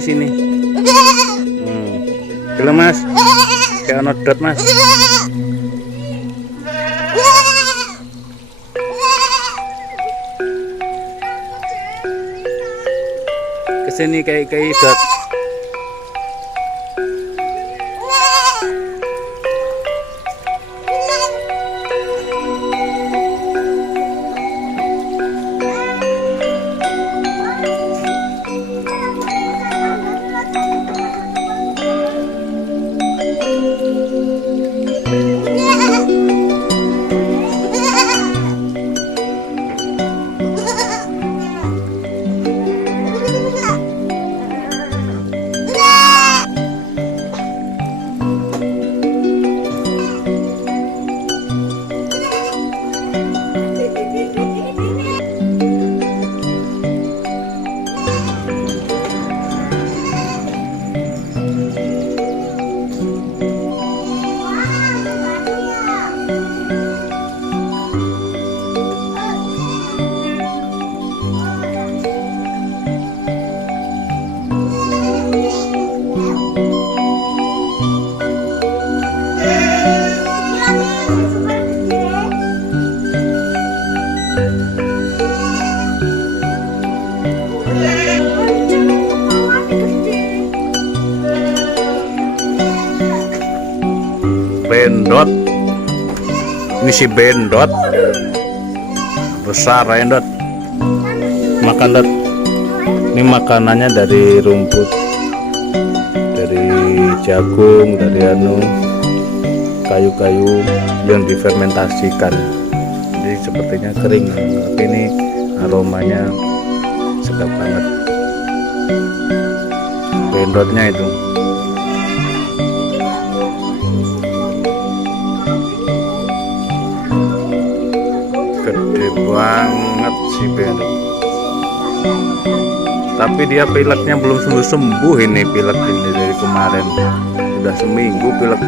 Sini. Belum mas, kayak nodot mas. Kesini kayak dot. Bendot, ini si bendot besar ya Dot, makan Dot. Ini makanannya dari rumput, dari jagung, dari kayu-kayu yang difermentasikan. Jadi sepertinya kering, tapi ini aromanya sedap banget. Bendotnya itu gede banget si bendot, tapi dia pileknya belum sembuh ini. Pilek ini dari kemarin, udah seminggu pilek.